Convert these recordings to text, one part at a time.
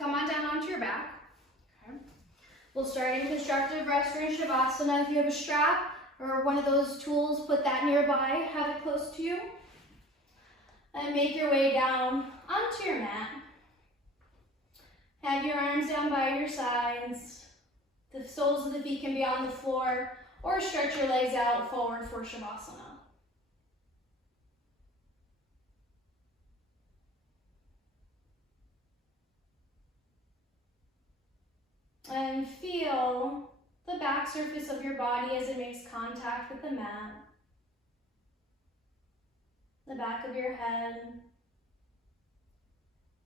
Come on down onto your back. Okay. We'll start in constructive restoration shavasana. If you have a strap or one of those tools, put that nearby, have it close to you. And make your way down onto your mat. Have your arms down by your sides. The soles of the feet can be on the floor, or stretch your legs out forward for shavasana. And feel the back surface of your body as it makes contact with the mat. The back of your head,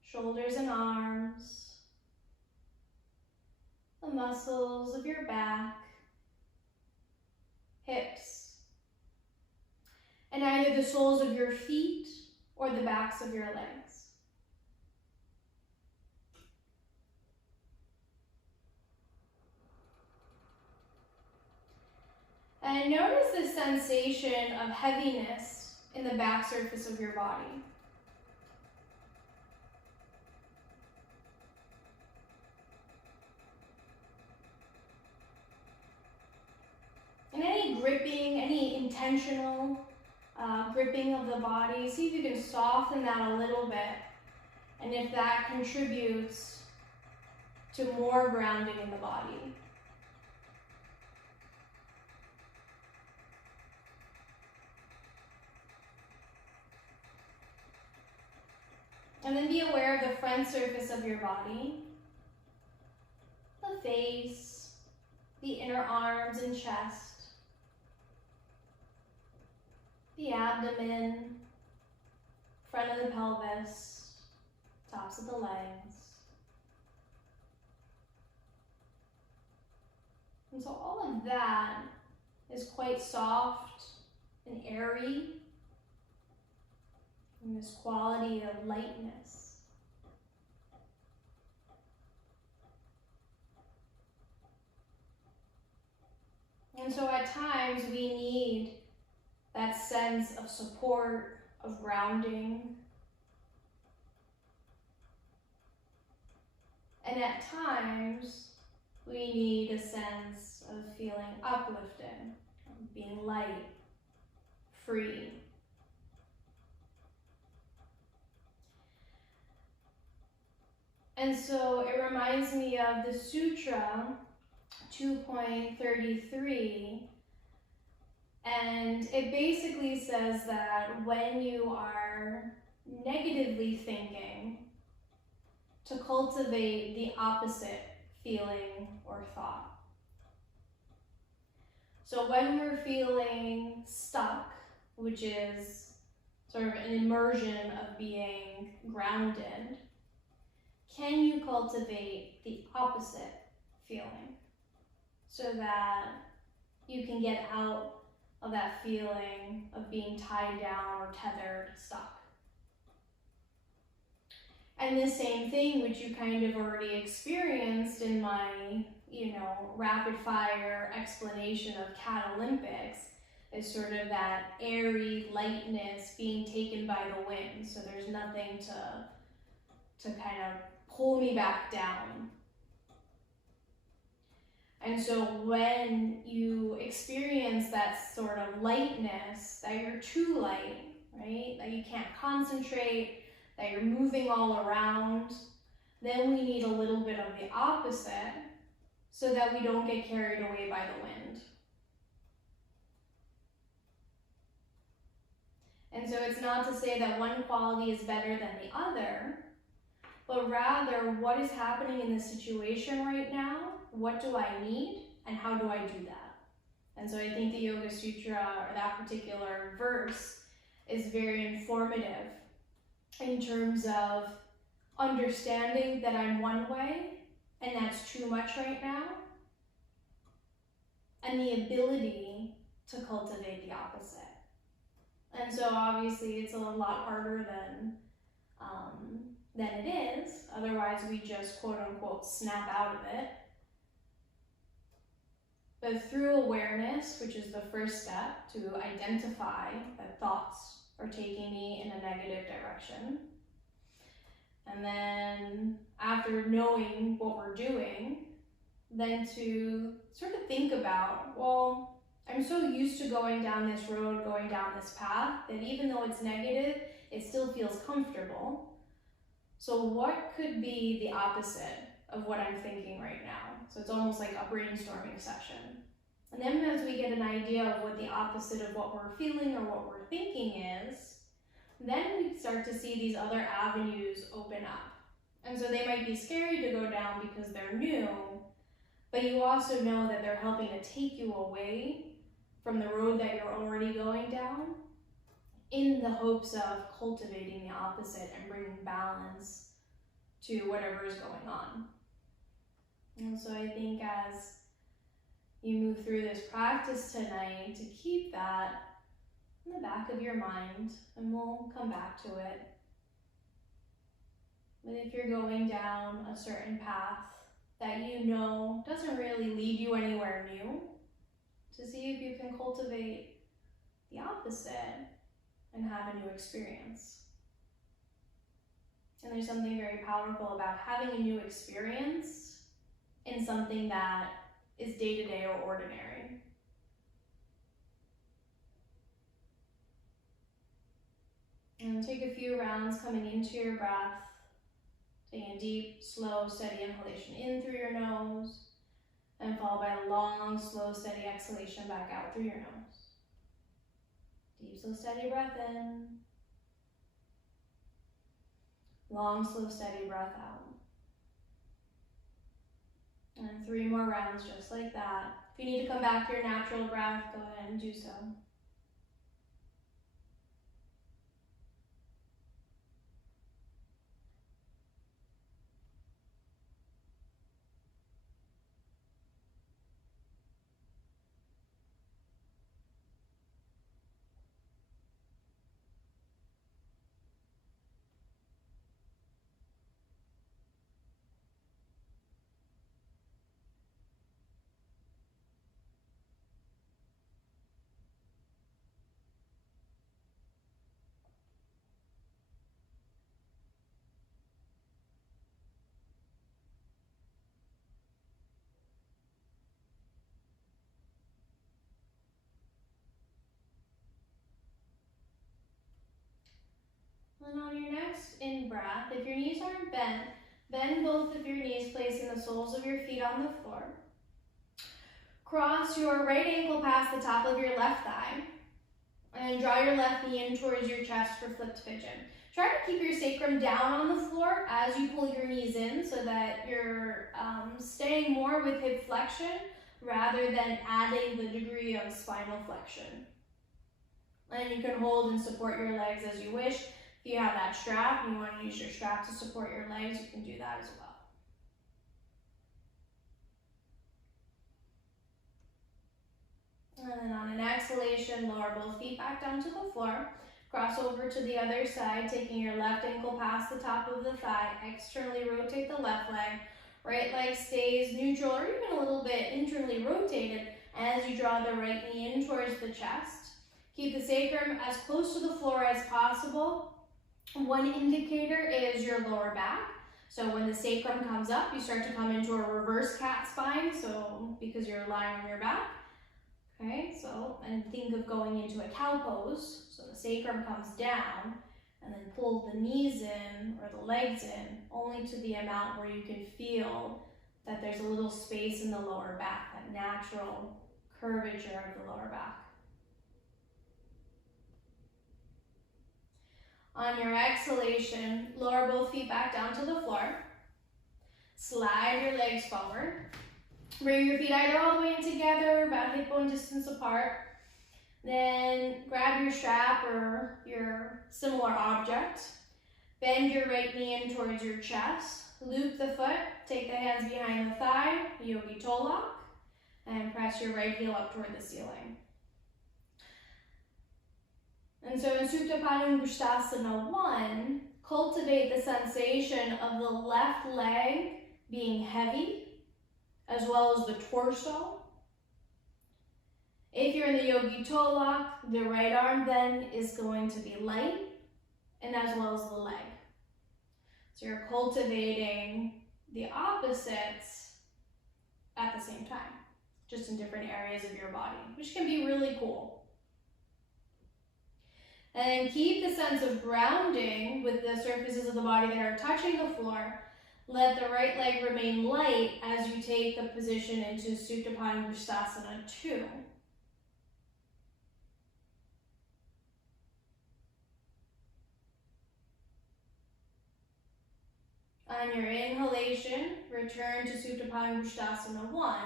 shoulders and arms, the muscles of your back, hips, and either the soles of your feet or the backs of your legs. And notice the sensation of heaviness in the back surface of your body. And any gripping, any intentional gripping of the body, see if you can soften that a little bit. And if that contributes to more grounding in the body. And then be aware of the front surface of your body, the face, the inner arms and chest, the abdomen, front of the pelvis, tops of the legs. And so all of that is quite soft and airy. And this quality of lightness. And so at times we need that sense of support, of grounding. And at times we need a sense of feeling uplifted, being light, free. And so it reminds me of the Sutra 2.33, and it basically says that when you are negatively thinking, to cultivate the opposite feeling or thought. So when we're feeling stuck, which is sort of an immersion of being grounded, can you cultivate the opposite feeling so that you can get out of that feeling of being tied down or tethered, stuck? And the same thing, which you kind of already experienced in my, rapid fire explanation of Cat Olympics, is sort of that airy lightness being taken by the wind. So there's nothing to kind of pull me back down. And so when you experience that sort of lightness, that you're too light, right? That you can't concentrate, that you're moving all around, then we need a little bit of the opposite so that we don't get carried away by the wind. And so it's not to say that one quality is better than the other, but rather what is happening in this situation right now, what do I need, and how do I do that? And so I think the Yoga Sutra, or that particular verse, is very informative in terms of understanding that I'm one way, and that's too much right now, and the ability to cultivate the opposite. And so obviously it's a lot harder than it is. Otherwise we just quote unquote snap out of it. But through awareness, which is the first step to identify that thoughts are taking me in a negative direction, And then after knowing what we're doing, then to sort of think about, well, I'm so used to going down this road, going down this path, that even though it's negative, it still feels comfortable. So what could be the opposite of what I'm thinking right now? So it's almost like a brainstorming session. And then as we get an idea of what the opposite of what we're feeling or what we're thinking is, then we start to see these other avenues open up. And so they might be scary to go down because they're new, but you also know that they're helping to take you away from the road that you're already going down, in the hopes of cultivating the opposite and bringing balance to whatever is going on. And so I think as you move through this practice tonight, to keep that in the back of your mind, and we'll come back to it. But if you're going down a certain path that you know doesn't really lead you anywhere new, to see if you can cultivate the opposite and have a new experience. And there's something very powerful about having a new experience in something that is day-to-day or ordinary. And take a few rounds coming into your breath, taking a deep, slow, steady inhalation in through your nose, and followed by a long, slow, steady exhalation back out through your nose. Deep, slow, steady breath in. Long, slow, steady breath out. And 3 more rounds just like that. If you need to come back to your natural breath, go ahead and do so. And on your next in-breath, if your knees aren't bent, bend both of your knees, placing the soles of your feet on the floor. Cross your right ankle past the top of your left thigh, and draw your left knee in towards your chest for flipped pigeon. Try to keep your sacrum down on the floor as you pull your knees in, so that you're staying more with hip flexion rather than adding the degree of spinal flexion. And you can hold and support your legs as you wish. If you have that strap and you want to use your strap to support your legs, you can do that as well. And then on an exhalation, lower both feet back down to the floor. Cross over to the other side, taking your left ankle past the top of the thigh. Externally rotate the left leg. Right leg stays neutral or even a little bit internally rotated as you draw the right knee in towards the chest. Keep the sacrum as close to the floor as possible. One indicator is your lower back. So when the sacrum comes up, you start to come into a reverse cat spine, so because you're lying on your back. Okay, so, and think of going into a cow pose. So the sacrum comes down, and then pull the knees in or the legs in, only to the amount where you can feel that there's a little space in the lower back, that natural curvature of the lower back. On your exhalation, lower both feet back down to the floor. Slide your legs forward. Bring your feet either all the way in together, about hip bone distance apart. Then grab your strap or your similar object. Bend your right knee in towards your chest. Loop the foot. Take the hands behind the thigh, yogi toe lock, and press your right heel up toward the ceiling. And so in Supta Padangusthasana 1, cultivate the sensation of the left leg being heavy, as well as the torso. If you're in the yogi toe lock, the right arm then is going to be light, and as well as the leg. So So you're cultivating the opposites at the same time, just in different areas of your body, which can be really cool. And keep the sense of grounding with the surfaces of the body that are touching the floor. Let the right leg remain light as you take the position into Supta Padangusthasana 2. On your inhalation, return to Supta Padangusthasana 1.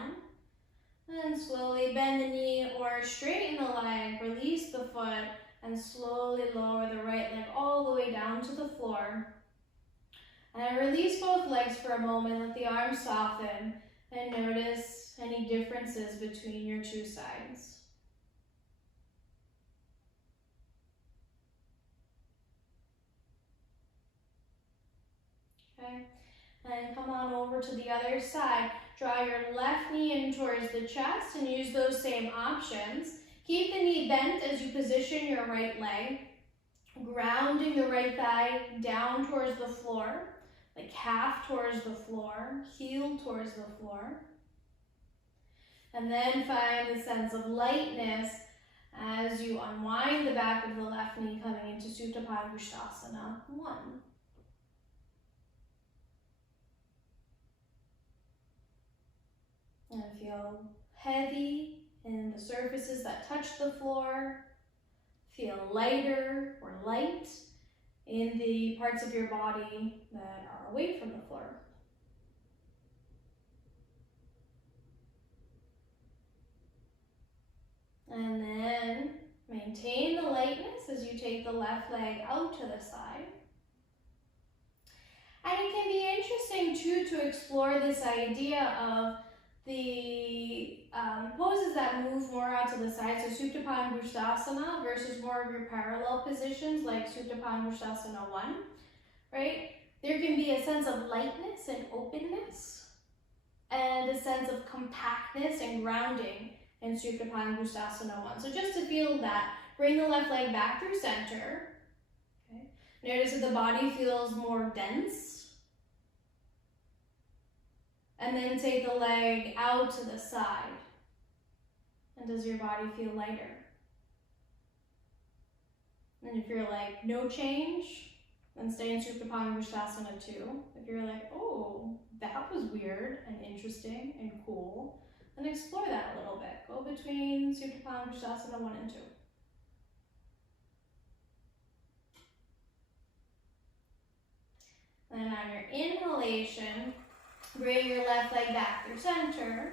And slowly bend the knee or straighten the leg, release the foot, and slowly lower the right leg all the way down to the floor. And release both legs for a moment, let the arms soften, and notice any differences between your two sides. Okay, and come on over to the other side. Draw your left knee in towards the chest and use those same options. Keep the knee bent as you position your right leg, grounding the right thigh down towards the floor, the calf towards the floor, heel towards the floor. And then find the sense of lightness as you unwind the back of the left knee coming into Supta Padangusthasana 1. And feel heavy in the surfaces that touch the floor. Feel lighter or light in the parts of your body that are away from the floor. And then maintain the lightness as you take the left leg out to the side. And it can be interesting too to explore this idea of the poses that move more out to the side, so Supta Padangusthasana versus more of your parallel positions like Supta Padangusthasana 1, right? There can be a sense of lightness and openness and a sense of compactness and grounding in Supta Padangusthasana 1. So just to feel that, bring the left leg back through center. Okay. Notice that the body feels more dense. And then take the leg out to the side. And does your body feel lighter? And if you're like, no change, then stay in Supta Padangusthasana 2. If you're like, oh, that was weird and interesting and cool, then explore that a little bit. Go between Supta Padangusthasana 1 and 2. Then on your inhalation, bring your left leg back through center.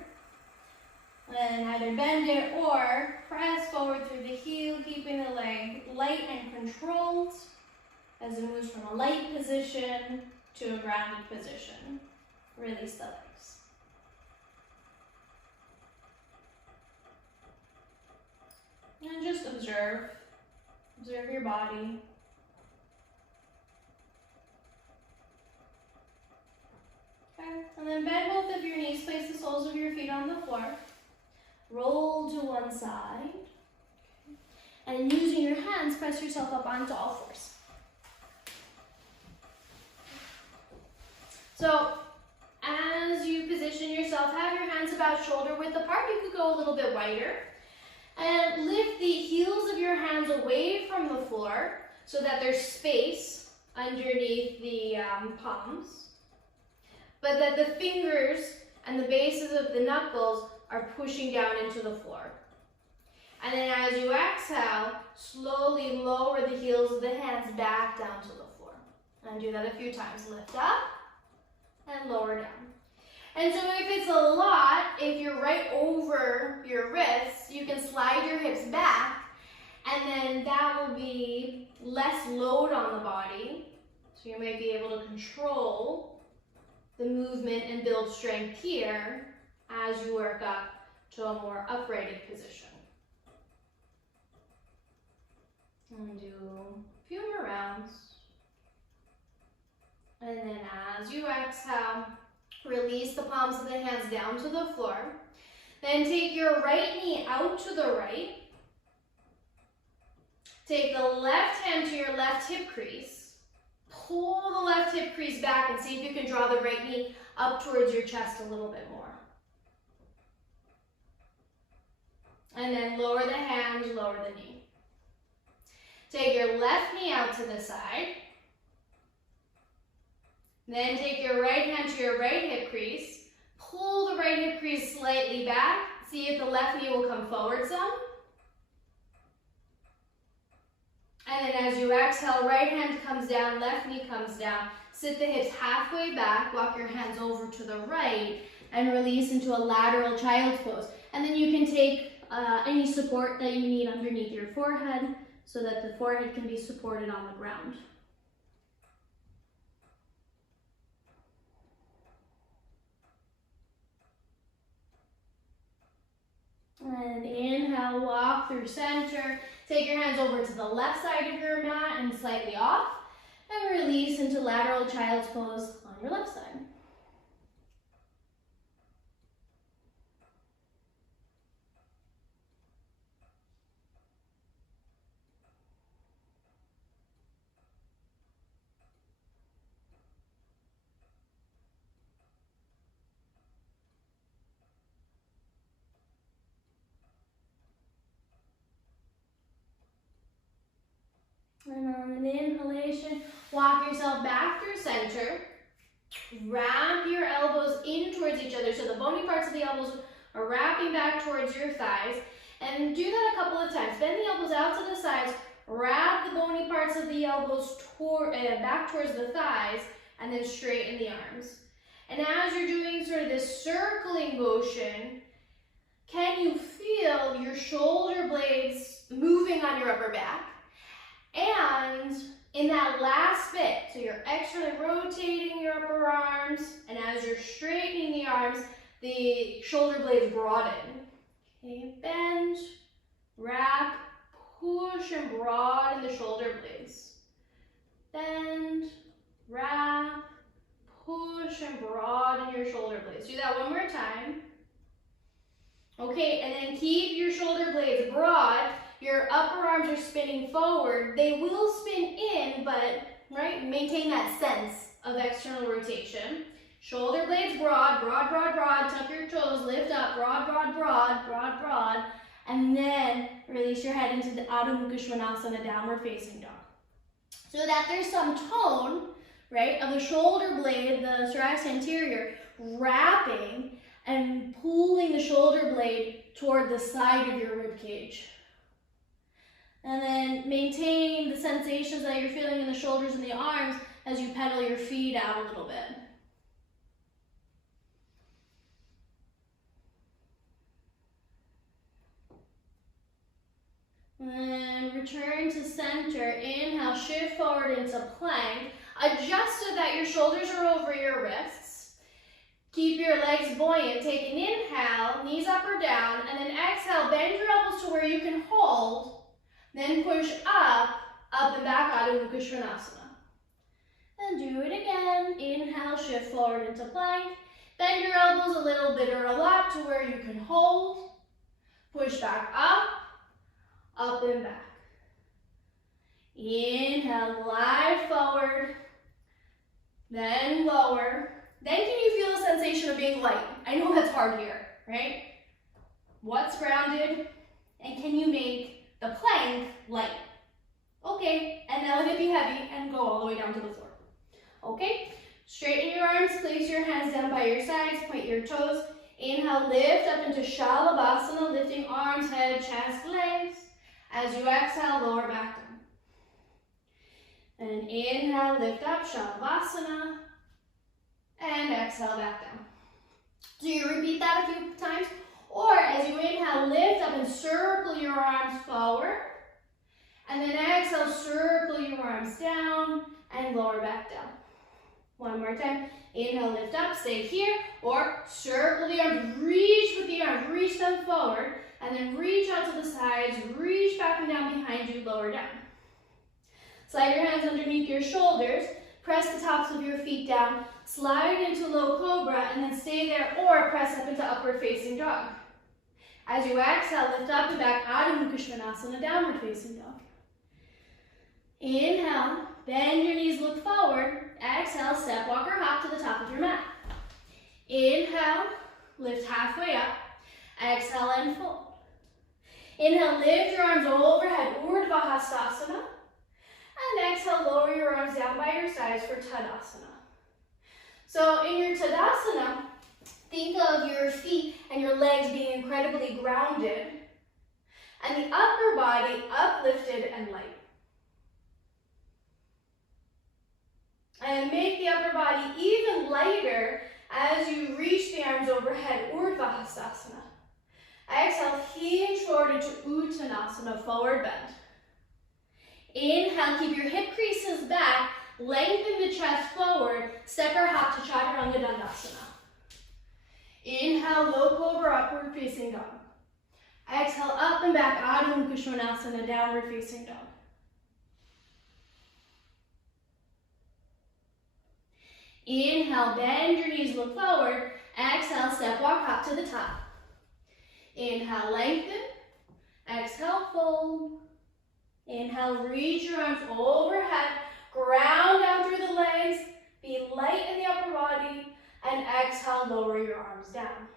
And either bend it or press forward through the heel, keeping the leg light and controlled as it moves from a light position to a grounded position. Release the legs. And just observe. Observe your body. Okay, and then bend both of your knees, place the soles of your feet on the floor. Roll to one side. And using your hands, press yourself up onto all fours. So, as you position yourself, have your hands about shoulder width apart. You could go a little bit wider. And lift the heels of your hands away from the floor so that there's space underneath the palms, but that the fingers and the bases of the knuckles are pushing down into the floor. And then as you exhale, slowly lower the heels of the hands back down to the floor. And do that a few times. Lift up and lower down. And so if it's a lot, if you're right over your wrists, you can slide your hips back, and then that will be less load on the body. So you may be able to control the movement and build strength here as you work up to a more uprighted position. And do a few more rounds. And then as you exhale, release the palms of the hands down to the floor. Then take your right knee out to the right. Take the left hand to your left hip crease. pull the left hip crease back and see if you can draw the right knee up towards your chest a little bit more. And then lower the hand, lower the knee. Take your left knee out to the side. Then take your right hand to your right hip crease. Pull the right hip crease slightly back. See if the left knee will come forward some. And then as you exhale, right hand comes down, left knee comes down. Sit the hips halfway back, walk your hands over to the right, and release into a lateral child's pose. And then you can take any support that you need underneath your forehead so that the forehead can be supported on the ground. And inhale, walk through center. Take your hands over to the left side of your mat and slightly off. And release into lateral child's pose on your left side. And on an inhalation, walk yourself back through center. Wrap your elbows in towards each other. So the bony parts of the elbows are wrapping back towards your thighs. And do that a couple of times. Bend the elbows out to the sides. Wrap the bony parts of the elbows back towards the thighs. And then straighten the arms. And as you're doing sort of this circling motion, can you feel your shoulder blades moving on your upper back? And in that last bit, so you're externally rotating your upper arms, and as you're straightening the arms, the shoulder blades broaden. Okay, bend, wrap, push, and broaden the shoulder blades. Bend, wrap, push, and broaden your shoulder blades. Do that one more time. Okay, and then keep your shoulder blades broad. Your upper arms are spinning forward. They will spin in, but maintain that sense of external rotation. Shoulder blades broad, broad, broad, broad. Tuck your toes, lift up, broad, broad, broad, broad, broad. And then release your head into the Adho Mukha Svanasana, downward facing dog. So that there's some tone, of the shoulder blade, the thorax anterior, wrapping and pulling the shoulder blade toward the side of your rib cage. And then maintain the sensations that you're feeling in the shoulders and the arms as you pedal your feet out a little bit. And return to center. Inhale, shift forward into plank. Adjust so that your shoulders are over your wrists. Keep your legs buoyant. Take an inhale, knees up or down, and then exhale, bend your elbows to where you can hold. Then push up, up and back, Adho Mukha Svanasana. And do it again. Inhale, shift forward into plank. Bend your elbows a little bit or a lot to where you can hold. Push back up and back. Inhale, glide forward. Then lower. Then can you feel the sensation of being light? I know that's hard here, right? What's grounded? And can you make the plank light? Okay, and now let it be heavy and go all the way down to the floor. Okay, straighten your arms, place your hands down by your sides, point your toes. Inhale, lift up into Shalabhasana, lifting arms, head, chest, legs. As you exhale, lower back down. And inhale, lift up, Shalabhasana. And exhale, back down. So you repeat that a few times. Or as you inhale, lift up and circle your arms forward. And then exhale, circle your arms down and lower back down. One more time. Inhale, lift up, stay here. Or circle the arms, reach with the arms, reach them forward. And then reach out to the sides, reach back and down behind you, lower down. Slide your hands underneath your shoulders. Press the tops of your feet down. Slide into low cobra and then stay there, or press up into upward facing dog. As you exhale, lift up and back, Adho Mukha Svanasana, downward facing dog. Inhale, bend your knees, look forward. Exhale, step, walk, or hop to the top of your mat. Inhale, lift halfway up. Exhale and fold. Inhale, lift your arms overhead, Urdhva Hastasana. And exhale, lower your arms down by your sides for Tadasana. So in your Tadasana, think of your feet and your legs being incredibly grounded and the upper body uplifted and light. And make the upper body even lighter as you reach the arms overhead, Urdhva Hastasana. Exhale, hinge forward into Uttanasana, forward bend. Inhale, keep your hip creases back, lengthen the chest forward, step or hop to Chaturanga Dandasana. Inhale, low cobra, upward facing dog. Exhale, up and back, Adho Mukha Svanasana, downward facing dog. Inhale, bend your knees, look forward. Exhale, step, walk, hop to the top. Inhale, lengthen. Exhale, fold. Inhale, reach your arms overhead. Ground down through the legs. Be light in the upper body. And exhale, lower your arms down.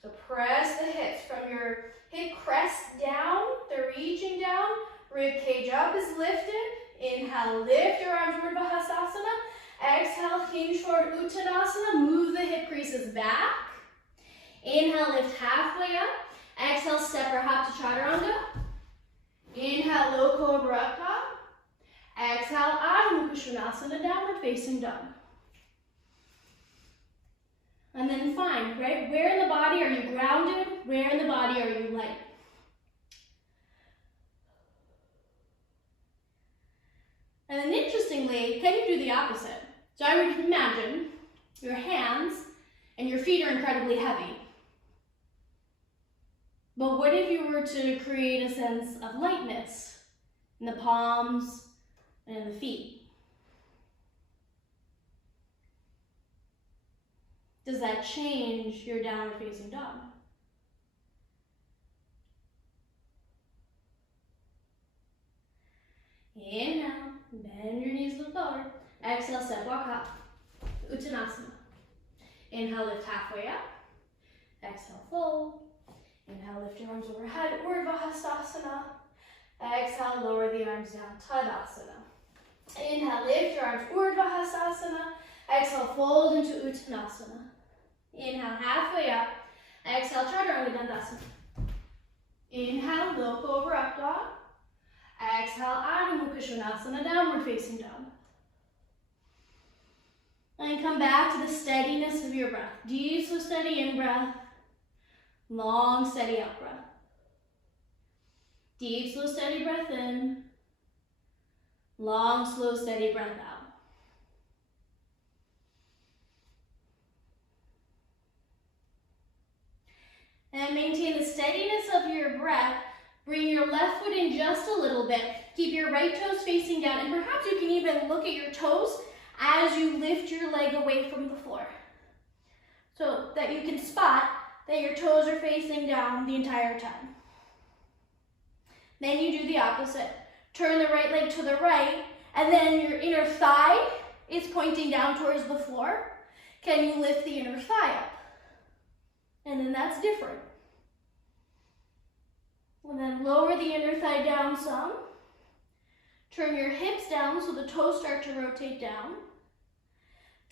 So press the hips from your hip crest down. They're reaching down. Rib cage up is lifted. Inhale, lift your arms, Urdhva Hastasana. Exhale, hinge forward, Uttanasana. Move the hip creases back. Inhale, lift halfway up. Exhale, step or hop to Chaturanga. Inhale, low cobra up top. Exhale, Adho Mukha Svanasana, downward facing dog. And then find, right, where in the body are you grounded? Where in the body are you light? And then interestingly, can you do the opposite? So I would imagine your hands and your feet are incredibly heavy. But what if you were to create a sense of lightness in the palms and in the feet? Does that change your downward facing dog? Inhale, bend your knees, look forward. Exhale, step, walk up. Uttanasana. Inhale, lift halfway up. Exhale, fold. Inhale, lift your arms overhead, Urdhva Hastasana. Exhale, lower the arms down, Tadasana. Inhale, lift your arms, Urdhva Hastasana. Exhale, fold into Uttanasana. Inhale, halfway up. Exhale, Chaturanga Dandasana. Inhale, low cobra, up dog. Exhale, Adho Mukha Svanasana, downward facing dog. And come back to the steadiness of your breath. Deep, slow, steady in breath. Long, steady out breath. Deep, slow, steady breath in. Long, slow, steady breath out. And maintain the steadiness of your breath. Bring your left foot in just a little bit. Keep your right toes facing down, and perhaps you can even look at your toes as you lift your leg away from the floor, so that you can spot that your toes are facing down the entire time. Then you do the opposite. Turn the right leg to the right, and then your inner thigh is pointing down towards the floor. Can you lift the inner thigh up? And then that's different. And then lower the inner thigh down some. Turn your hips down so the toes start to rotate down.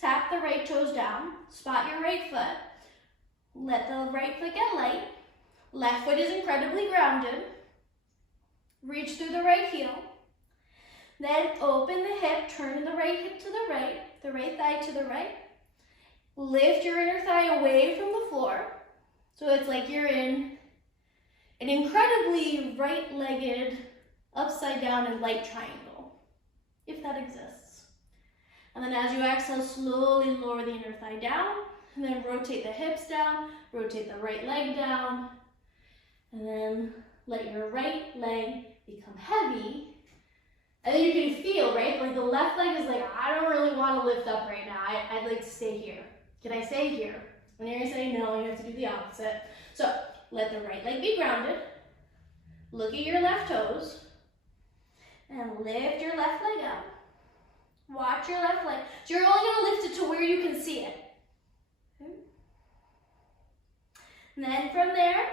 Tap the right toes down. Spot your right foot. Let the right foot get light. Left foot is incredibly grounded. Reach through the right heel. Then open the hip, turn the right hip to the right thigh to the right. Lift your inner thigh away from the floor. So it's like you're in an incredibly right-legged, upside down and light triangle, if that exists. And then as you exhale, slowly lower the inner thigh down, and then rotate the hips down, rotate the right leg down, and then let your right leg become heavy. And then you can feel, right, like the left leg is like, I don't really want to lift up right now. I'd like to stay here. Can I stay here? When you're gonna say no, you have to do the opposite. So let the right leg be grounded. Look at your left toes. And lift your left leg up. Watch your left leg. So you're only going to lift it to where you can see it. Okay. And then from there,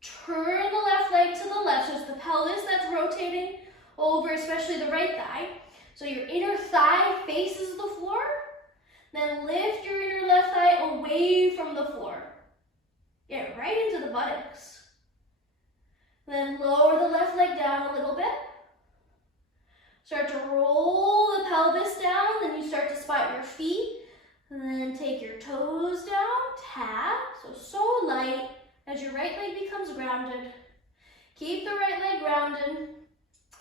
turn the left leg to the left. So it's the pelvis that's rotating over, especially the right thigh. So your inner thigh faces the floor. Then lift your inner left thigh away from the floor. Get right into the buttocks. Then lower the left leg down a little bit. Start to roll the pelvis down. Then you start to spot your feet. And then take your toes down, tap. So light as your right leg becomes grounded. Keep the right leg grounded.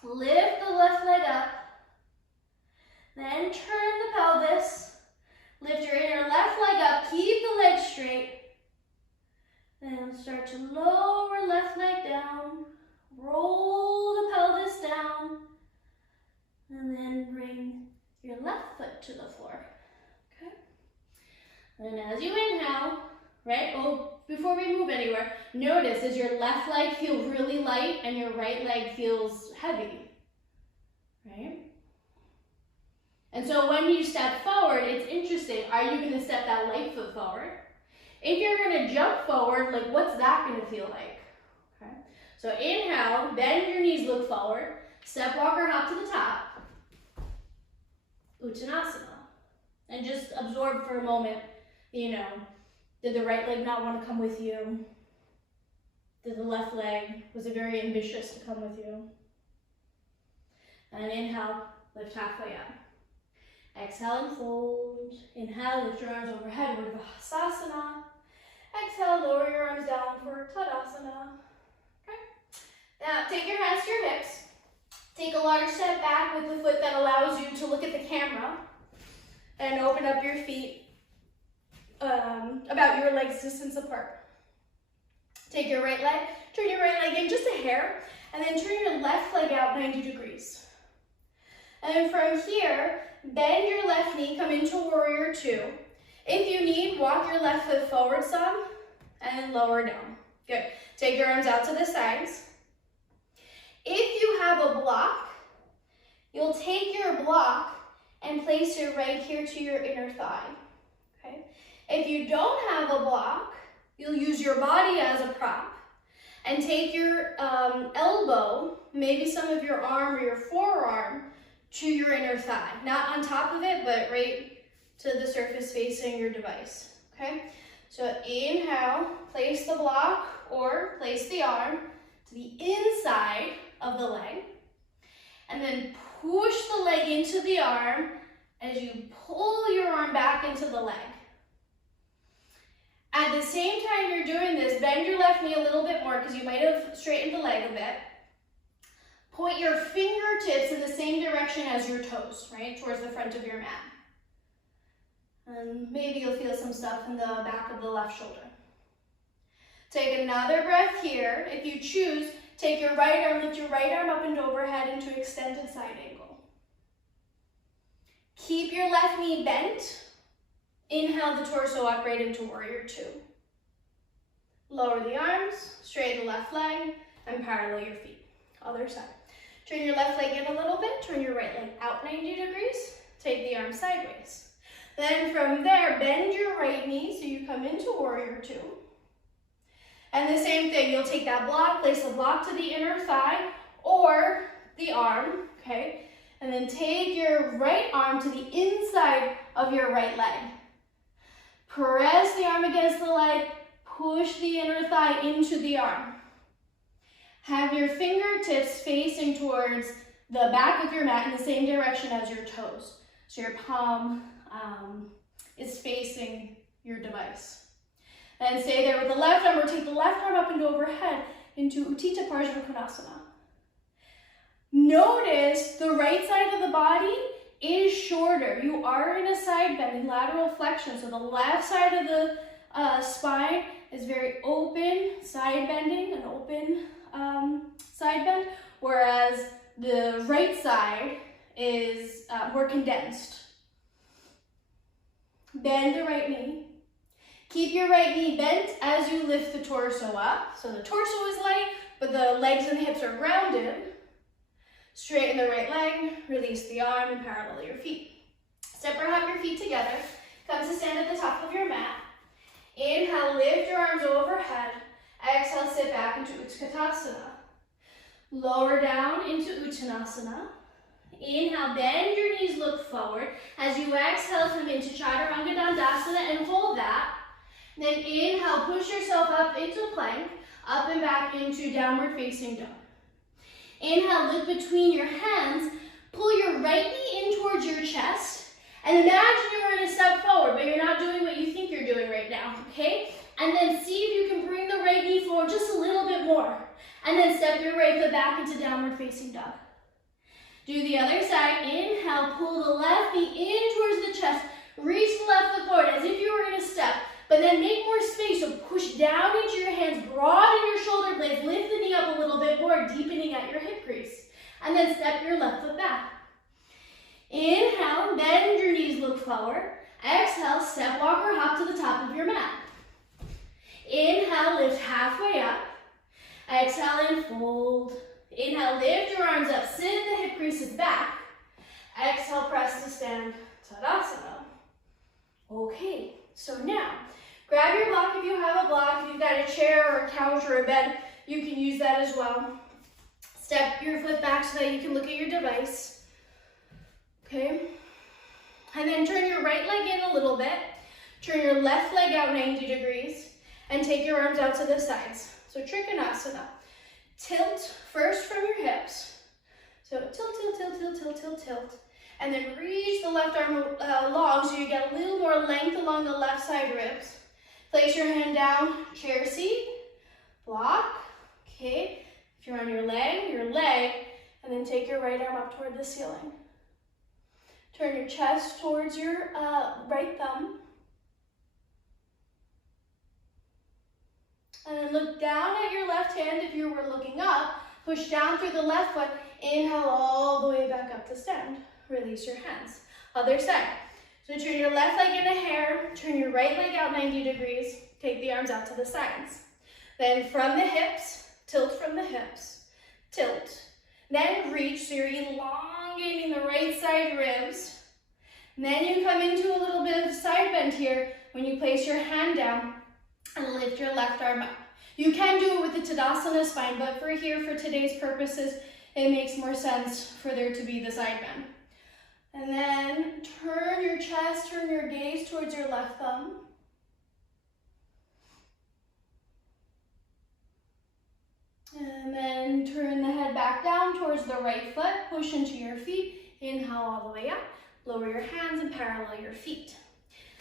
Lift the left leg up. Then turn the pelvis. Lift your inner left leg up. Keep the leg straight. Then start to lower left leg down. Roll the pelvis down. And then bring your left foot to the floor. Okay? And as you inhale, right? Oh, before we move anywhere, notice does your left leg feel really light and your right leg feels heavy, right? And so when you step forward, it's interesting. Are you going to step that light foot forward? If you're going to jump forward, like what's that going to feel like? Okay. So inhale, bend your knees, look forward. Step, walk, or hop to the top. Uttanasana. And just absorb for a moment, you know, did the right leg not want to come with you? Did the left leg, was it very ambitious to come with you? And inhale, lift halfway up. Exhale and fold. Inhale, lift your arms overhead, Urdhva. Exhale, lower your arms down for Tadasana. Okay. Now, take your hands to your hips. Take a large step back with the foot that allows you to look at the camera. And open up your feet about your legs distance apart. Take your right leg, turn your right leg in just a hair, and then turn your left leg out 90 degrees. And then from here, bend your left knee, come into warrior two. If you need, walk your left foot forward some, and then lower down. Good. Take your arms out to the sides. If you have a block, you'll take your block and place it right here to your inner thigh. Okay? If you don't have a block, you'll use your body as a prop and take your elbow, maybe some of your arm or your forearm, to your inner thigh. Not on top of it, but right to the surface facing your device. Okay? So inhale, place the block or place the arm to the inside of the leg. And then push the leg into the arm as you pull your arm back into the leg. At the same time you're doing this, bend your left knee a little bit more because you might have straightened the leg a bit. Point your fingertips in the same direction as your toes, right? Towards the front of your mat. And maybe you'll feel some stuff in the back of the left shoulder. Take another breath here. If you choose, take your right arm, lift your right arm up and overhead into extended side angle. Keep your left knee bent. Inhale the torso upright into warrior two. Lower the arms, straighten the left leg, and parallel your feet. Other side. Turn your left leg in a little bit, turn your right leg out 90 degrees, take the arm sideways. Then from there, bend your right knee so you come into warrior two. And the same thing, you'll take that block, place the block to the inner thigh or the arm, okay? And then take your right arm to the inside of your right leg. Press the arm against the leg, push the inner thigh into the arm. Have your fingertips facing towards the back of your mat in the same direction as your toes. So your palm is facing your device. And stay there with the left arm, or take the left arm up and overhead into Utthita Parshvakonasana. Notice the right side of the body is shorter. You are in a side bend, in lateral flexion. So the left side of the spine is very open, side bending, an open side bend, whereas the right side is more condensed. Bend the right knee. Keep your right knee bent as you lift the torso up. So the torso is light, but the legs and hips are grounded. Straighten the right leg, release the arm, and parallel your feet. Step or hop your feet together. Come to stand at the top of your mat. Inhale, lift your arms overhead. Exhale, sit back into Utkatasana. Lower down into Uttanasana. Inhale, bend your knees, look forward. As you exhale, come into Chaturanga Dandasana and hold that. Then inhale, push yourself up into plank, up and back into downward facing dog. Inhale, look between your hands, pull your right knee in towards your chest, and imagine you're going to step forward, but you're not doing what you think you're doing right now, okay? And then see if you can bring the right knee forward just a little bit more. And then step your right foot back into downward facing dog. Do the other side. Inhale, pull the left knee in towards the chest. Reach the left foot forward as if you were going to step. But then make more space, so push down into your hands, broaden your shoulder blades, lift the knee up a little bit more, deepening at your hip crease. And then step your left foot back. Inhale, bend your knees, look forward. Exhale, step, walk, or hop to the top of your mat. Inhale, lift halfway up. Exhale and fold. Inhale, lift your arms up, sit the hip creases back. Exhale, press to stand, Tadasana. Okay, so now, grab your block if you have a block. If you've got a chair or a couch or a bed, you can use that as well. Step your foot back so that you can look at your device. Okay, and then turn your right leg in a little bit. Turn your left leg out 90 degrees and take your arms out to the sides. So Trikonasana. Tilt first from your hips. So tilt, tilt, tilt, tilt, tilt, tilt, tilt. And then reach the left arm long so you get a little more length along the left side ribs. Place your hand down, chair seat, block. Okay, if you're on your leg, and then take your right arm up toward the ceiling. Turn your chest towards your right thumb. And then look down at your left hand if you were looking up. Push down through the left foot. Inhale all the way back up to stand. Release your hands. Other side. So turn your left leg in a hair. Turn your right leg out 90 degrees. Take the arms out to the sides. Then from the hips, tilt from the hips. Tilt. Then reach, so you're elongating the right side ribs. And then you come into a little bit of side bend here when you place your hand down and lift your left arm up. You can do it with the Tadasana spine, but for today's purposes, it makes more sense for there to be the side bend. And then turn your chest, turn your gaze towards your left thumb. And then turn the head back down towards the right foot, push into your feet, inhale all the way up, lower your hands and parallel your feet.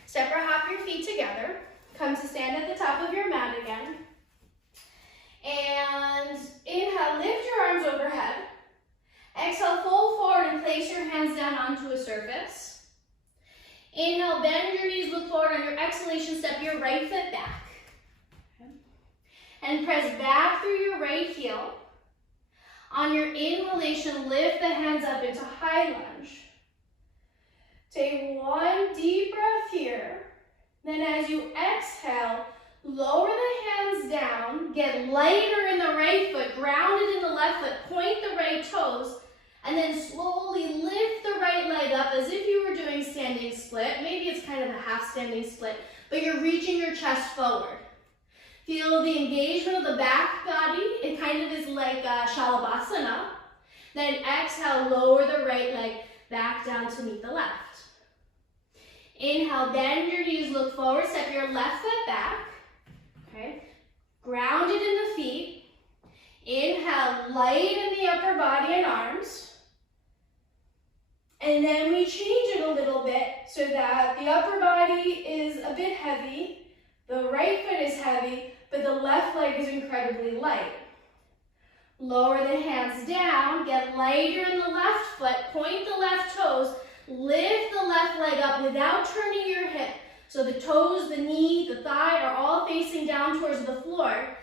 Step or hop your feet together. Come to stand at the top of your mat again. And inhale, lift your arms overhead. Exhale, fold forward and place your hands down onto a surface. Inhale, bend your knees, look forward. On your exhalation, step your right foot back. Okay. And press back through your right heel. On your inhalation, lift the hands up into high lunge. Take one deep breath here. Then as you exhale, lower the hands down, get lighter in the right foot, grounded in the left foot, point the right toes, and then slowly lift the right leg up as if you were doing standing split. Maybe it's kind of a half standing split, but you're reaching your chest forward. Feel the engagement of the back body. It kind of is like Shalabhasana. Then exhale, lower the right leg back down to meet the left. Inhale, bend your knees, look forward, step your left foot back. Okay, grounded in the feet. Inhale, lighten the upper body and arms. And then we change it a little bit so that the upper body is a bit heavy, the right foot is heavy, but the left leg is incredibly light. Lower the hands down, get lighter in the left foot, point the left toes, lift the left leg up without turning your hip. So the toes, the knee, the thigh are all facing down towards the floor.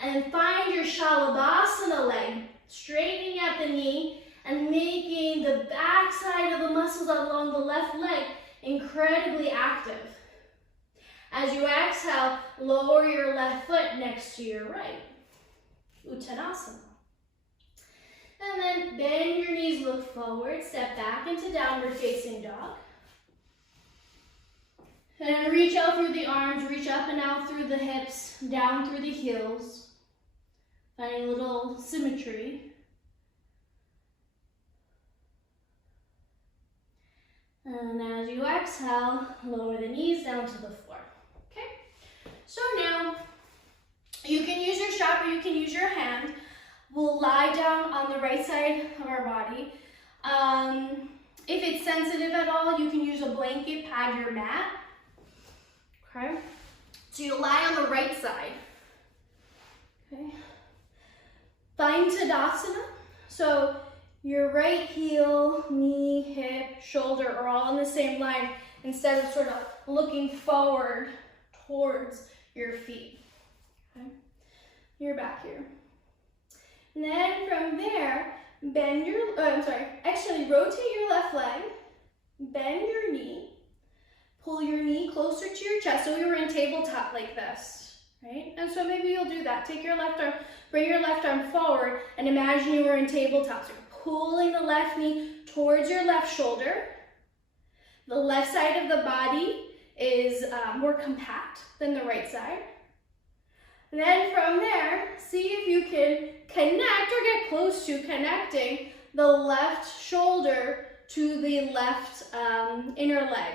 And find your Shalabhasana leg, straightening at the knee and making the back side of the muscles along the left leg incredibly active. As you exhale, lower your left foot next to your right. Uttanasana. And then bend your look forward, step back into downward facing dog. And reach out through the arms, reach up and out through the hips, down through the heels. Finding a little symmetry. And as you exhale, lower the knees down to the floor. Okay? So now, you can use your strap or you can use your hand. We'll lie down on the right side of our body. If it's sensitive at all, you can use a blanket, pad your mat. Okay? So you lie on the right side. Okay? Find Tadasana. So your right heel, knee, hip, shoulder are all in the same line instead of sort of looking forward towards your feet. Okay? You're back here. And then from there, bend your, rotate your left leg, bend your knee, pull your knee closer to your chest. So we were in tabletop like this, right? And so maybe you'll do that. Take your left arm, bring your left arm forward, and imagine you were in tabletop. So you're pulling the left knee towards your left shoulder. The left side of the body is more compact than the right side. And then from there, see if you can connect or get close to connecting the left shoulder to the left inner leg.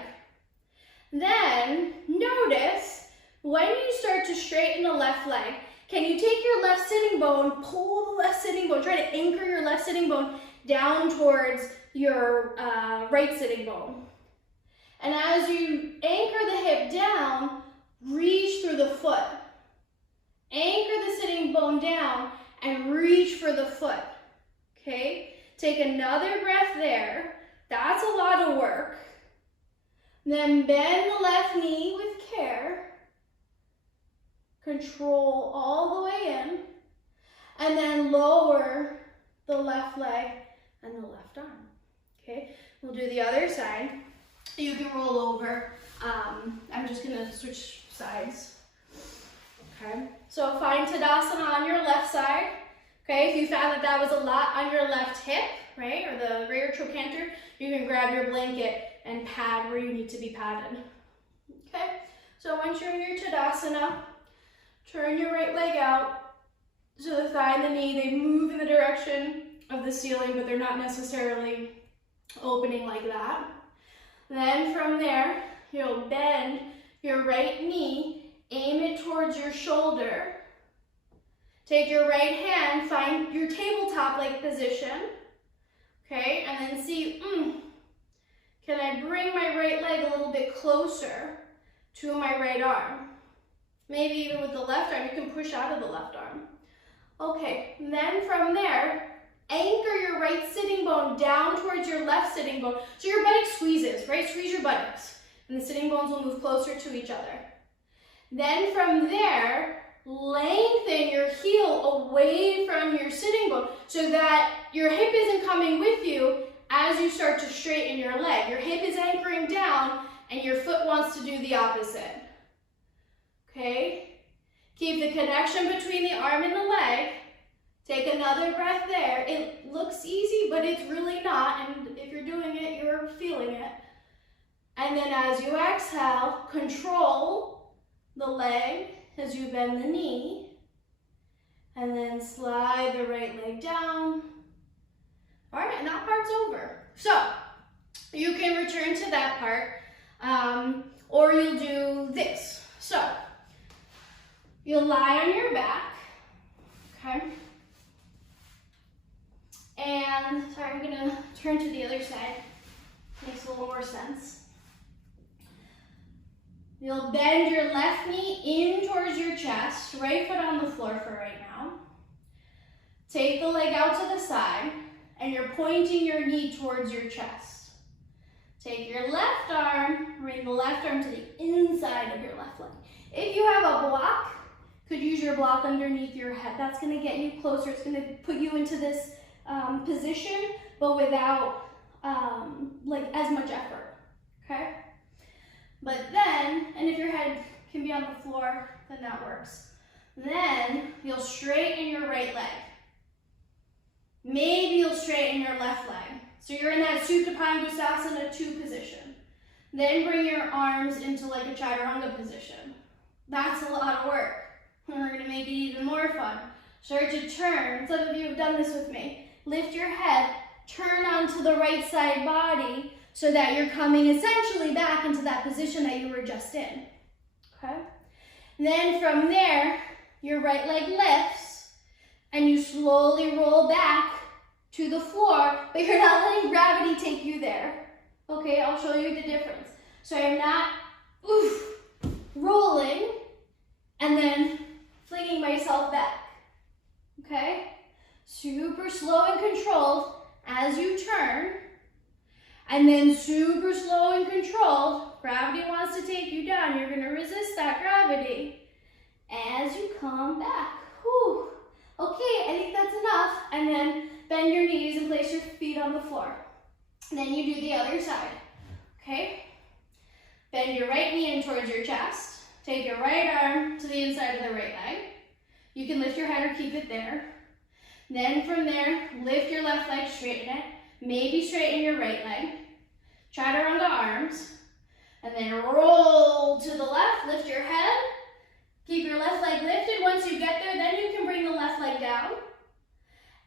Then notice when you start to straighten the left leg, can you take your left sitting bone, pull the left sitting bone, try to anchor your left sitting bone down towards your right sitting bone. And as you anchor the hip down, reach through the foot. Anchor the sitting bone down and reach for the foot, okay? Take another breath there. That's a lot of work. Then bend the left knee with care. Control all the way in. And then lower the left leg and the left arm, okay? We'll do the other side. You can roll over. I'm just gonna switch sides. Okay, so find Tadasana on your left side. Okay, if you found that that was a lot on your left hip, right, or the rear trochanter, you can grab your blanket and pad where you need to be padded. Okay, so once you're in your Tadasana, turn your right leg out. So the thigh and the knee, they move in the direction of the ceiling, but they're not necessarily opening like that. Then from there, you'll bend your right knee, aim it towards your shoulder. Take your right hand, find your tabletop-like position. Okay, and then see, can I bring my right leg a little bit closer to my right arm? Maybe even with the left arm, you can push out of the left arm. Okay, then from there, anchor your right sitting bone down towards your left sitting bone. So your buttock squeezes, right? Squeeze your buttocks. And the sitting bones will move closer to each other. Then from there, lengthen your heel away from your sitting bone so that your hip isn't coming with you as you start to straighten your leg. Your hip is anchoring down and your foot wants to do the opposite. Okay? Keep the connection between the arm and the leg. Take another breath there. It looks easy, but it's really not. And if you're doing it, you're feeling it. And then as you exhale, control the leg as you bend the knee. And then slide the right leg down. All right, and that part's over. So you can return to that part, or you'll do this. So you'll lie on your back, okay? And, sorry, I'm gonna turn to the other side. Makes a little more sense. You'll bend your left knee in towards your chest, right foot on the floor for right now. Take the leg out to the side, and you're pointing your knee towards your chest. Take your left arm, bring the left arm to the inside of your left leg. If you have a block, could use your block underneath your head. That's gonna get you closer. It's gonna put you into this position, but without like as much effort, okay? But then, and if your head can be on the floor, then that works. Then you'll straighten your right leg. Maybe you'll straighten your left leg. So you're in that Supta 2 position. Then bring your arms into like a chaturanga position. That's a lot of work. And we're gonna make it even more fun. Start to turn. Some of you have done this with me. Lift your head, turn onto the right side body so that you're coming essentially back into that position that you were just in. Okay? Then from there, your right leg lifts and you slowly roll back to the floor, but you're not letting gravity take you there. Okay, I'll show you the difference. So I'm not rolling and then flinging myself back. Okay? Super slow and controlled as you turn, and then super slow and controlled. Gravity wants to take you down. You're gonna resist that gravity as you come back. Whew. Okay, I think that's enough. And then bend your knees and place your feet on the floor. And then you do the other side, okay? Bend your right knee in towards your chest. Take your right arm to the inside of the right leg. You can lift your head or keep it there. Then from there, lift your left leg, straighten it. Maybe straighten your right leg. Chaturanga arms. And then roll to the left, lift your head. Keep your left leg lifted. Once you get there, then you can bring the left leg down.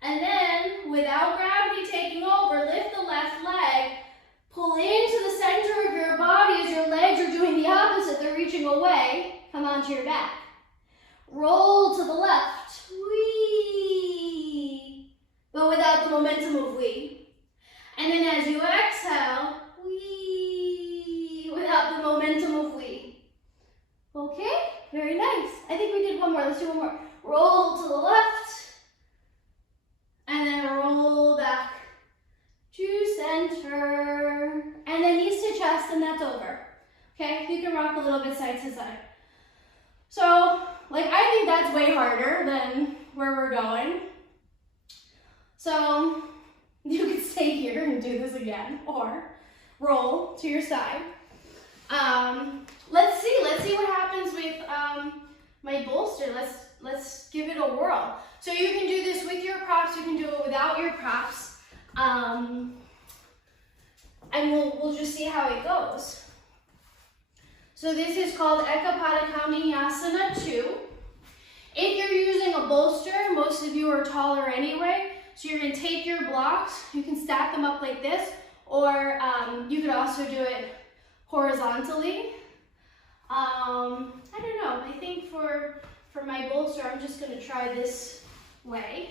And then, without gravity taking over, lift the left leg. Pull into the center of your body as your legs are doing the opposite. They're reaching away. Come onto your back. Roll to the left. Whee! But without the momentum of wee. And then as you exhale, wee! Without the momentum of wee. Okay? Very nice. I think we did one more. Let's do one more. Roll to the left. And then roll back to center. And then knees to chest, and that's over. Okay? You can rock a little bit side to side. So, like, I think that's way harder than where we're going. So, you could stay here and do this again, or roll to your side. Let's see what happens with my bolster. Let's give it a whirl. So you can do this with your props, you can do it without your props. And we'll just see how it goes. So this is called Ekapadakauninasana 2. If you're using a bolster, most of you are taller anyway, so you're gonna take your blocks, you can stack them up like this, or you could also do it horizontally. I don't know, I think for my bolster, I'm just gonna try this way.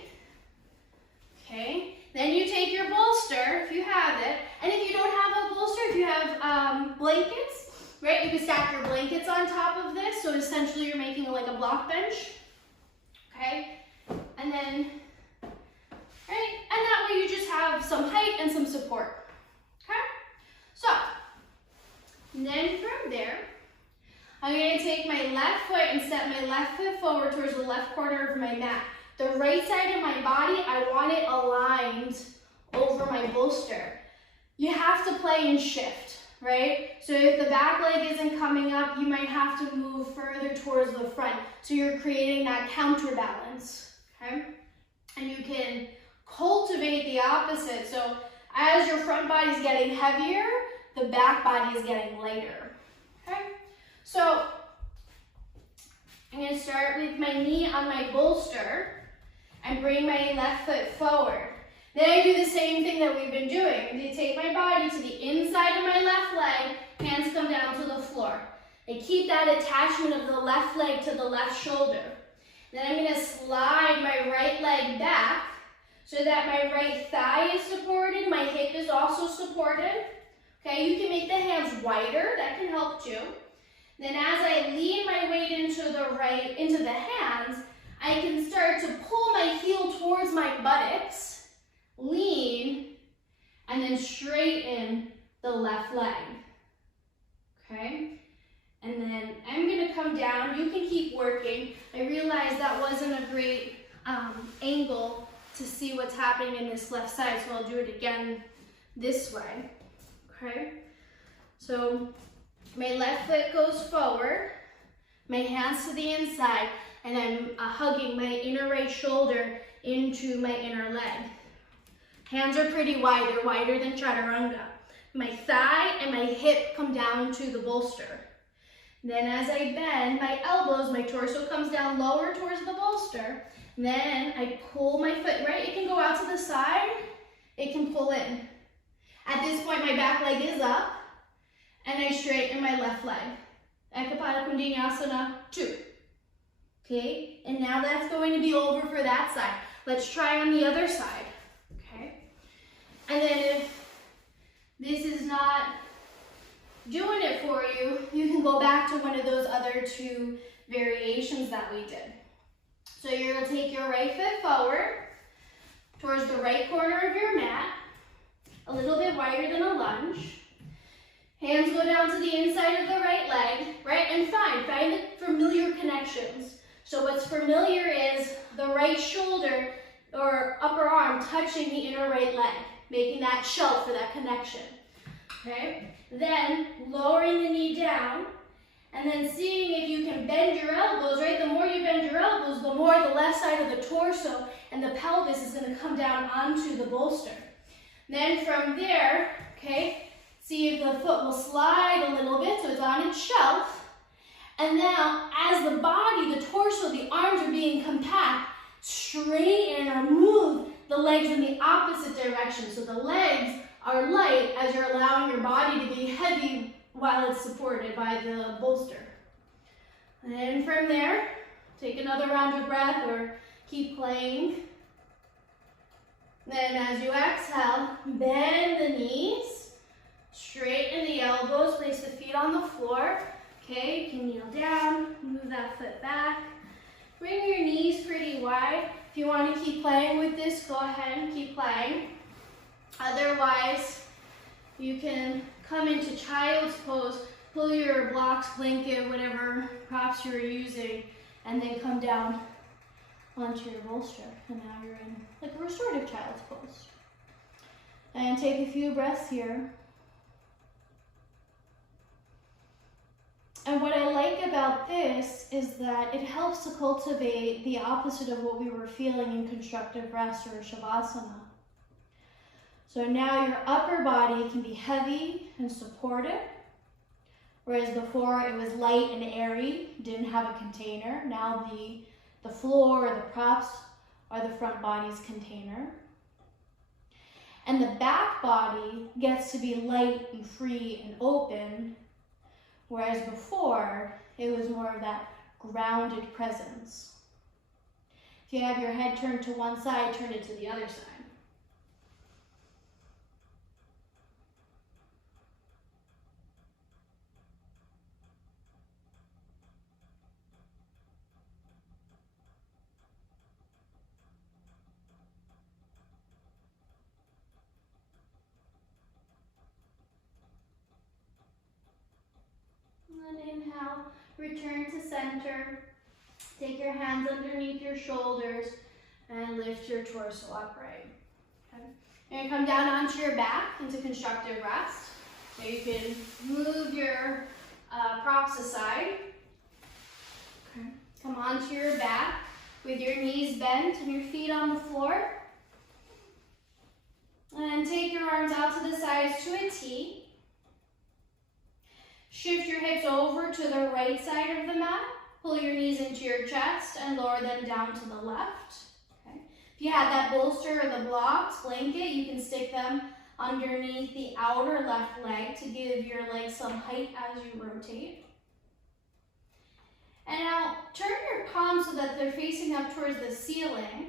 Okay, then you take your bolster, if you have it, and if you don't have a bolster, if you have blankets, right, you can stack your blankets on top of this, so essentially you're making like a block bench, okay, and then, right, and that way you just have some height and some support, okay, so, then from there, I'm going to take my left foot and step my left foot forward towards the left corner of my mat. The right side of my body, I want it aligned over my bolster. You have to play and shift, right? So if the back leg isn't coming up, you might have to move further towards the front. So you're creating that counterbalance, okay? And you can cultivate the opposite. So as your front body is getting heavier, the back body is getting lighter, okay? So I'm going to start with my knee on my bolster and bring my left foot forward. Then I do the same thing that we've been doing. I'm going to take my body to the inside of my left leg, hands come down to the floor. I keep that attachment of the left leg to the left shoulder. Then I'm going to slide my right leg back so that my right thigh is supported, my hip is also supported. Okay, you can make the hands wider, that can help too. Then as I lean my weight into the hands, I can start to pull my heel towards my buttocks, lean, and then straighten the left leg. Okay? And then I'm gonna come down. You can keep working. I realized that wasn't a great angle to see what's happening in this left side, so I'll do it again this way. Okay? So my left foot goes forward, my hands to the inside, and I'm hugging my inner right shoulder into my inner leg. Hands are pretty wide, they're wider than chaturanga. My thigh and my hip come down to the bolster. Then as I bend my elbows, my torso comes down lower towards the bolster. Then I pull my foot, right? It can go out to the side, it can pull in. At this point, my back leg is up, and I straighten my left leg. Ekapada Kundinasana 2. Okay, and now that's going to be over for that side. Let's try on the other side, okay? And then if this is not doing it for you, you can go back to one of those other 2 variations that we did. So you're gonna take your right foot forward towards the right corner of your mat, a little bit wider than a lunge. Hands go down to the inside of the right leg, right? And find the familiar connections. So what's familiar is the right shoulder or upper arm touching the inner right leg, making that shelf for that connection, okay? Then lowering the knee down, and then seeing if you can bend your elbows, right? The more you bend your elbows, the more the left side of the torso and the pelvis is gonna come down onto the bolster. Then from there, okay, see if the foot will slide a little bit so it's on its shelf. And now, as the body, the torso, the arms are being compact, straighten or move the legs in the opposite direction. So the legs are light as you're allowing your body to be heavy while it's supported by the bolster. And then from there, take another round of breath or keep playing. Then as you exhale, bend the knees, straighten the elbows, place the feet on the floor. Okay, you can kneel down, move that foot back. Bring your knees pretty wide. If you want to keep playing with this, go ahead and keep playing. Otherwise, you can come into child's pose, pull your blocks, blanket, whatever props you're using, and then come down onto your bolster. And now you're in like a restorative child's pose. And take a few breaths here. And what I like about this is that it helps to cultivate the opposite of what we were feeling in constructive rest or Shavasana. So now your upper body can be heavy and supported, whereas before it was light and airy, didn't have a container. Now the floor or the props are the front body's container. And the back body gets to be light and free and open, whereas before, it was more of that grounded presence. If you have your head turned to one side, turn it to the other side. And inhale, return to center. Take your hands underneath your shoulders and lift your torso upright. Okay. You're gonna come down onto your back into constructive rest. So you can move your props aside. Okay. Come onto your back with your knees bent and your feet on the floor. And take your arms out to the sides to a T. Shift your hips over to the right side of the mat. Pull your knees into your chest and lower them down to the left. Okay. If you had that bolster or the blocks, blanket, you can stick them underneath the outer left leg to give your legs some height as you rotate. And now turn your palms so that they're facing up towards the ceiling.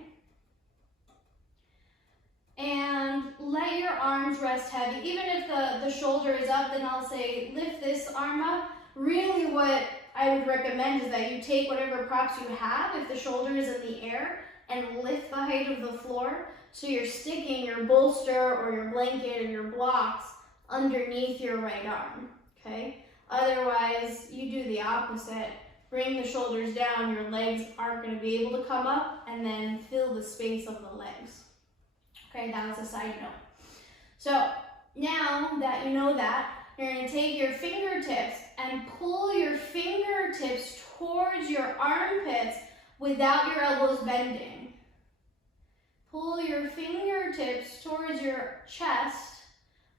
And let your arms rest heavy. Even if the shoulder is up, then I'll say lift this arm up. Really what I would recommend is that you take whatever props you have, if the shoulder is in the air, and lift the height of the floor. So you're sticking your bolster or your blanket or your blocks underneath your right arm, okay? Otherwise, you do the opposite. Bring the shoulders down, your legs aren't gonna be able to come up, and then fill the space of the legs. Okay, that was a side note. So now that you know that, you're going to take your fingertips and pull your fingertips towards your armpits without your elbows bending. pull your fingertips towards your chest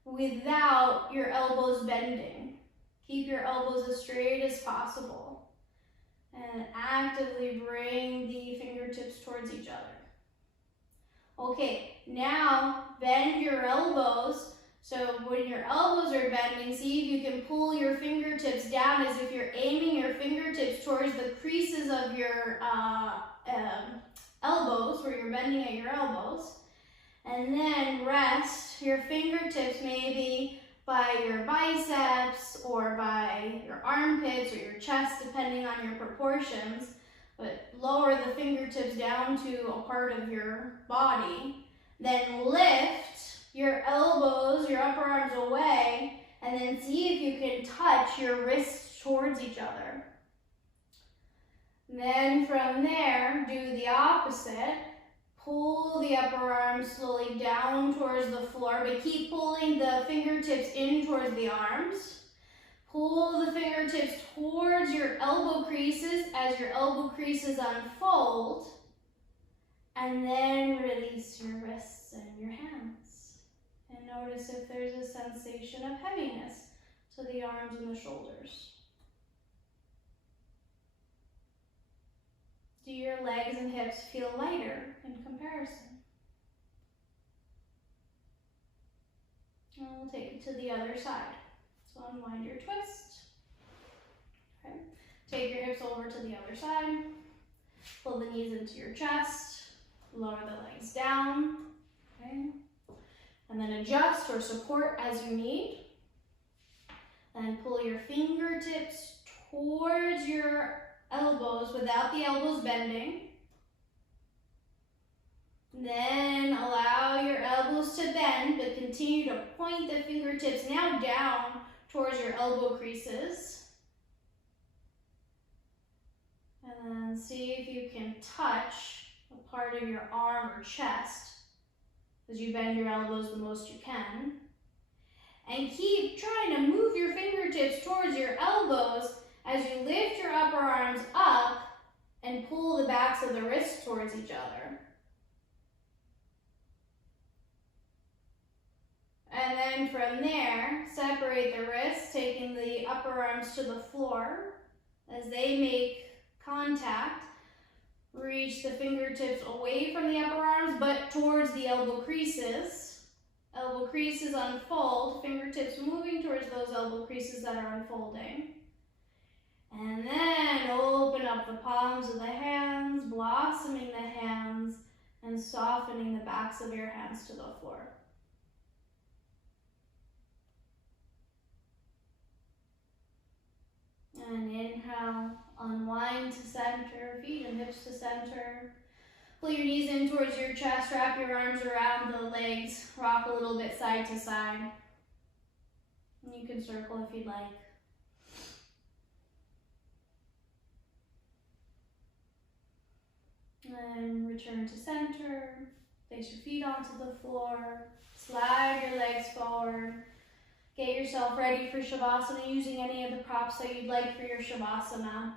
without your elbows bending. Keep your elbows as straight as possible. And actively bring the fingertips towards each other. Okay, now bend your elbows. So when your elbows are bending, see if you can pull your fingertips down as if you're aiming your fingertips towards the creases of your elbows, where you're bending at your elbows. And then rest your fingertips maybe by your biceps or by your armpits or your chest, depending on your proportions. But lower the fingertips down to a part of your body. Then lift your elbows, your upper arms away, and then see if you can touch your wrists towards each other. Then from there, do the opposite. Pull the upper arms slowly down towards the floor, but keep pulling the fingertips in towards the arms. Pull the fingertips towards your elbow creases as your elbow creases unfold. And then release your wrists and your hands. And notice if there's a sensation of heaviness to the arms and the shoulders. Do your legs and hips feel lighter in comparison? And we'll take it to the other side. So unwind your twist. Okay. Take your hips over to the other side. Pull the knees into your chest. Lower the legs down. Okay. And then adjust or support as you need. And pull your fingertips towards your elbows without the elbows bending. Then allow your elbows to bend, but continue to point the fingertips now down towards your elbow creases. And then see if you can touch a part of your arm or chest as you bend your elbows the most you can. And keep trying to move your fingertips towards your elbows as you lift your upper arms up and pull the backs of the wrists towards each other. And then from there, separate the wrists, taking the upper arms to the floor. As they make contact, reach the fingertips away from the upper arms, but towards the elbow creases. Elbow creases unfold, fingertips moving towards those elbow creases that are unfolding. And then open up the palms of the hands, blossoming the hands, and softening the backs of your hands to the floor. And inhale, unwind to center, feet and hips to center. Pull your knees in towards your chest, wrap your arms around the legs, rock a little bit side to side. And you can circle if you'd like. And return to center, place your feet onto the floor, slide your legs forward. Get yourself ready for Shavasana using any of the props that you'd like for your Shavasana.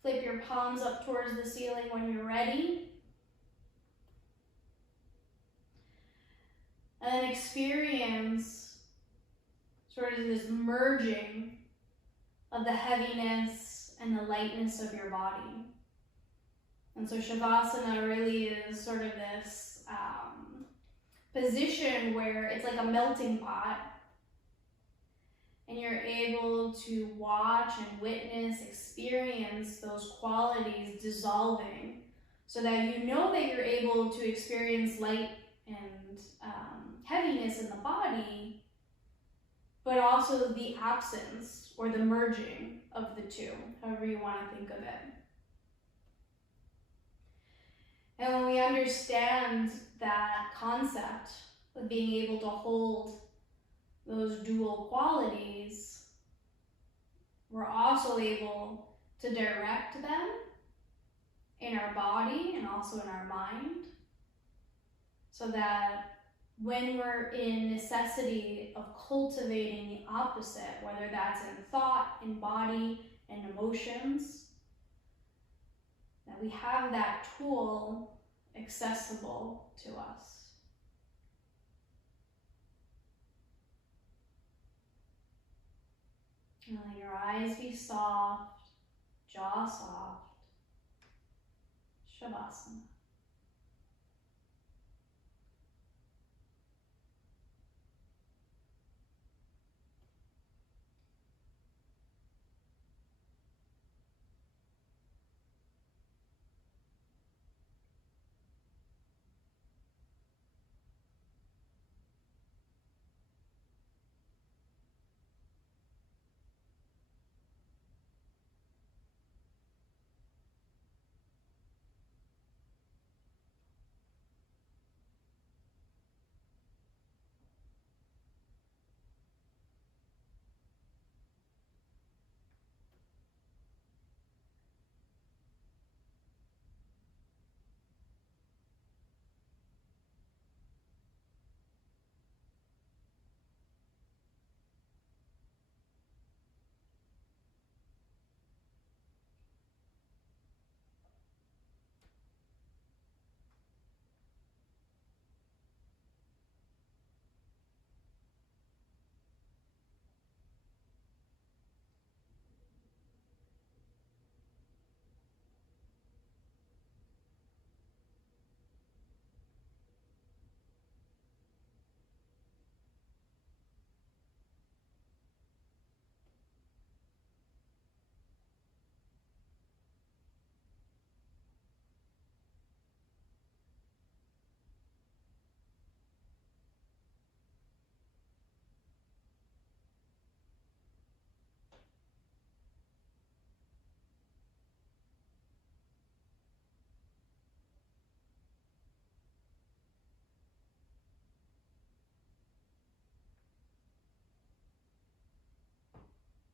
Flip your palms up towards the ceiling when you're ready. And then experience sort of this merging of the heaviness and the lightness of your body. And so Shavasana really is sort of this position where it's like a melting pot. And you're able to watch and witness, experience those qualities dissolving so that you know that you're able to experience light and heaviness in the body, but also the absence or the merging of the two, however you want to think of it. And when we understand that concept of being able to hold those dual qualities, we're also able to direct them in our body and also in our mind, so that when we're in necessity of cultivating the opposite, whether that's in thought, in body, and emotions, that we have that tool accessible to us. And let your eyes be soft, jaw soft. Shavasana.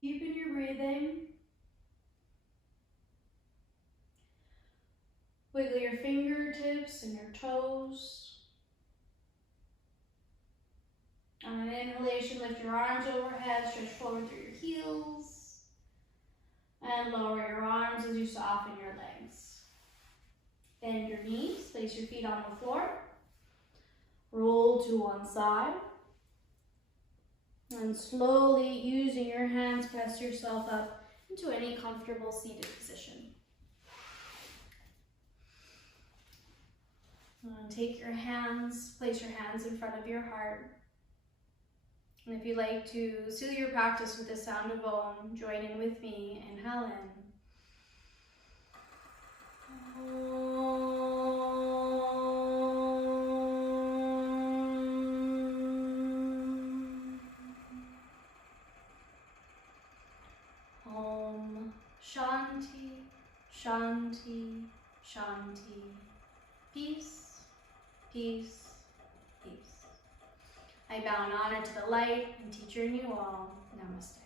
Deepen your breathing. Wiggle your fingertips and your toes. On an inhalation, lift your arms overhead, stretch forward through your heels. And lower your arms as you soften your legs. Bend your knees, place your feet on the floor. Roll to one side. And slowly, using your hands, press yourself up into any comfortable seated position. And take your hands, place your hands in front of your heart. And if you'd like to seal your practice with the sound of Om, join in with me. Inhale in. Om Shanti, Shanti, Shanti. Peace, peace, peace. I bow in honor to the light and teacher in you all. Namaste.